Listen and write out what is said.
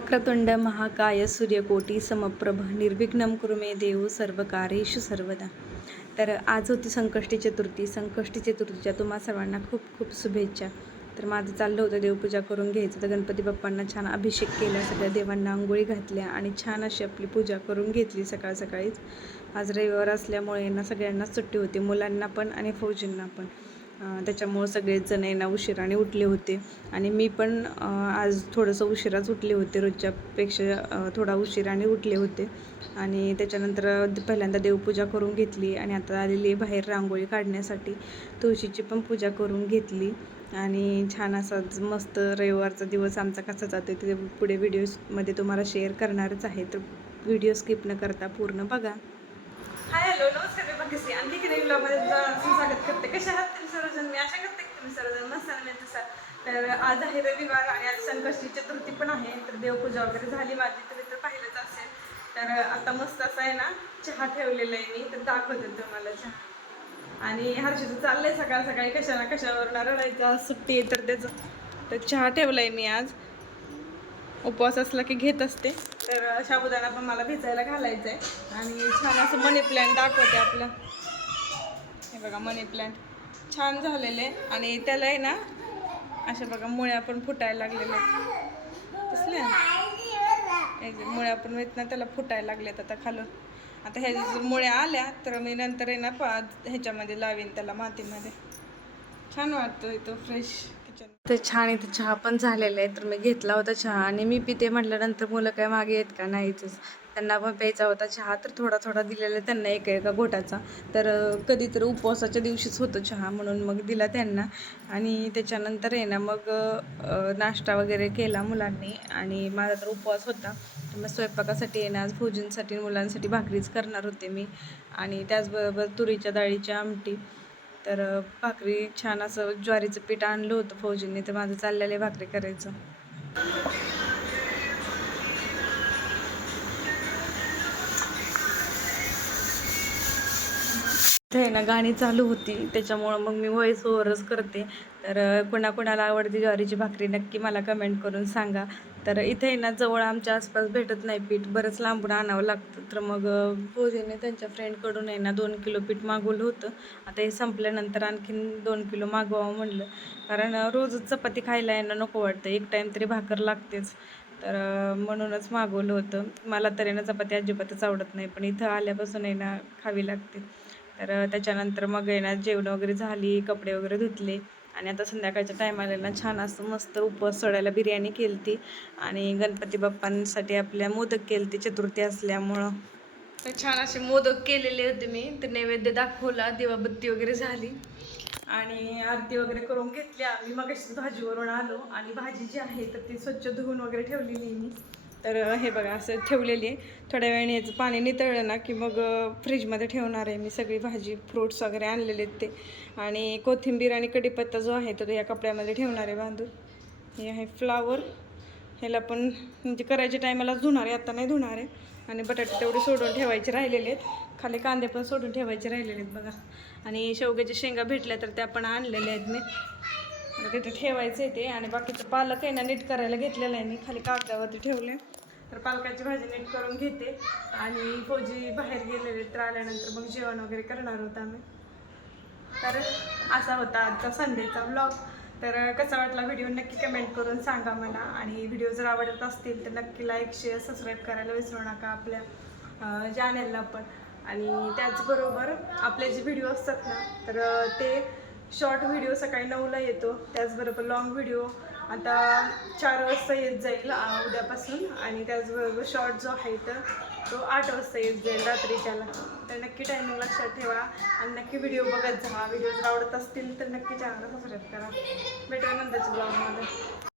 वक्रतुंड महाकाय सूर्यकोटी समप्रभ निर्विघ्नं कुरु मे देव सर्वकार्येषु सर्वदा. तर आज होती संकष्टी चतुर्थी. संकष्टी चतुर्थीच्या तुम्हा सर्वांना खूप खूप शुभेच्छा. तर माझं चाललं होतं देवपूजा करून घ्यायचं. तर गणपती बाप्पांना छान अभिषेक केला, सगळ्या देवांना अंघोळी घातल्या आणि छान अशी आपली पूजा करून घेतली सकाळीच. आज रविवार असल्यामुळे यांना सगळ्यांना सुट्टी होती, मुलांना पण आणि फौजींना पण. त्याच्यामुळं सगळेच जण यांना उशिराने उठले होते आणि मी पण आज थोडंसं उशिराच उठले होते, रोजच्यापेक्षा थोडा उशिराने उठले होते. आणि त्याच्यानंतर पहिल्यांदा देवपूजा करून घेतली आणि आता आलेली आहे बाहेर रांगोळी काढण्यासाठी. तुळशीची पण पूजा करून घेतली आणि छान असा मस्त रविवारचा दिवस आमचा कसा जातो ते पुढे व्हिडिओमध्ये तुम्हाला शेअर करणारच आहे. तर व्हिडिओ स्किप न करता पूर्ण बघा. हाय हॅलो नमस्कार, मी बघते आणखी काही ब्लॉगमध्ये स्वागत करते. कशा आहात तुम्ही सर्वजण? मी आशा करते की तुम्ही सर्वजण मस्त तसा. तर आज आहे रविवार आणि आज संकष्टी चतुर्थी पण आहे. तर देवपूजा वगैरे झाली माझी, तुम्ही तर पाहिलंच असेल. तर आता मस्त असा आहे ना चहा ठेवलेला आहे मी, तर दाखवते तुम्हाला चहा. आणि हर्षीचं चाललंय सकाळ सकाळी कशावरून रडायचं, सुट्टी आहे तर त्याचं. तर चहा ठेवलाय मी आज, उपवास असला की घेत असते. तर साबुदाणा पण मला भिजायला घालायचं आहे. आणि छान असं मनी प्लॅन्ट दाखवते आपलं. हे बघा मनी प्लॅन्ट छान झालेले आणि त्याला आहे ना अशा बघा मुळ्या पण फुटायला लागलेल्या आहेत, दिसल्या मुळ्या पण आहेत ना, त्याला फुटायला लागल्यात आता खालून. आता ह्या जर मुळ्या आल्या तर मी नंतर आहे ना ह्याच्यामध्ये लावीन त्याला, मातीमध्ये. छान वाटतं इथं फ्रेश किचन. तर छान इथं चहा पण झालेला आहे. तर मी घेतला होता चहा आणि मी पिते म्हटल्यानंतर मुलं काय मागे येत का, नाहीच. त्यांना पण प्यायचा होता चहा, तर थोडा थोडा दिलेला त्यांना एका घोटाचा. तर कधी तर उपवासाच्या दिवशीच होतं चहा, म्हणून मग दिला त्यांना. आणि त्याच्यानंतर आहे ना मग नाश्ता वगैरे केला मुलांनी आणि माझा तर उपवास होता. तर मग स्वयंपाकासाठी आहे ना आज फौजींसाठी मुलांसाठी भाकरीच करणार होते मी. आणि त्याचबरोबर तुरीच्या डाळीची आमटी. तर भाकरी छान असं ज्वारीचं पीठ आणलं होतं फौजींनी, तर माझं चाललेलं आहे भाकरी करायचं. ते ना गाणी चालू होती, त्याच्यामुळं मग मी व्हॉइस ओव्हरच करते. तर कोणाकोणाला आवडते ज्वारीची भाकरी नक्की मला कमेंट करून सांगा. तर इथे ना जवळ आमच्या आसपास भेटत नाही पीठ, बरंच लांबून आणावं लागतं. तर मग फौजीने त्यांच्या फ्रेंडकडून आहे ना 2 किलो पीठ मागवलं होतं. आता हे संपल्यानंतर आणखीन 2 किलो मागवावं म्हणलं, कारण रोजच चपाती खायला यांना नको वाटतं, एक टाईम तरी भाकर लागतेच. तर म्हणूनच मागवलं होतं. मला तरी ना चपाती अजिबातच आवडत नाही, पण इथं आल्यापासून आहे ना खावी लागते. तर त्याच्यानंतर मग आहे ना जेवण वगैरे झाली, कपडे वगैरे धुतले आणि आता संध्याकाळच्या टायमाला ना छान असं मस्त उपवास सोडायला बिर्याणी केली आणि गणपती बाप्पांसाठी आपल्या मोदक केले, चतुर्थी असल्यामुळं. तर छान असे मोदक केलेले होते मी. तर नैवेद्य दाखवला, दिवाबत्ती वगैरे झाली आणि आरती वगैरे करून घेतली. आम्ही मग भाजीवरून आलो आणि भाजी जी आहे तर ती स्वच्छ धुवून वगैरे ठेवलेली आहे मी. तर हे बघा असं ठेवलेली आहे. थोड्या वेळाने याचं पाणी नितळलं ना की मग फ्रीजमध्ये ठेवणार आहे मी सगळी भाजी, फ्रूट्स वगैरे आणलेले आहेत ते. आणि कोथिंबीर आणि कढीपत्ता जो आहे तो या कपड्यामध्ये ठेवणार आहे बांधून. हे आहे फ्लावर, ह्याला पण म्हणजे करायच्या टायमालाच धुणार आहे, आता नाही धुणार आहे. आणि बटाटे तेवढे सोडून ठेवायचे राहिलेले आहेत, खाली कांदे पण सोडून ठेवायचे राहिलेले आहेत बघा. आणि शेवग्याच्या शेंगा भेटल्या तर त्या पण आणलेल्या आहेत मी, तिथे ठेवायचं आहे ते. आणि बाकीचं पालक आहे ना नीट करायला घेतलेलं आहे मी, खाली कागदावरती ठेवले. तर पालकाची भाजी नीट करून घेते आणि फौजी बाहेर गेलेले, तर आल्यानंतर मग जेवण वगैरे करणार होता आम्ही. तर असा होता आजचा संडेचा ब्लॉग. तर कसा वाटला व्हिडिओ नक्की कमेंट करून सांगा मला. आणि व्हिडिओ जर आवडत असतील तर नक्की लाईक, शेअर, सबस्क्राईब करायला विसरू नका आपल्या चॅनलला पण. आणि त्याचबरोबर आपले जे व्हिडिओ असतात ना तर ते शॉर्ट व्हिडिओ सकाळी 9ला येतो, त्याचबरोबर लॉंग व्हिडिओ आता 4 वाजता येत जाईल उद्यापासून. आणि त्याचबरोबर शॉर्ट जो आहे तर तो 8 वाजता येत जाईल रात्रीच्याला. तर नक्की टायमिंग लक्षात ठेवा आणि नक्की व्हिडिओ बघत जा. व्हिडिओ जर आवडत असतील तर नक्की चॅनलला सबस्क्राईब करा. भेटूया नंतरच्या ब्लॉगमध्ये.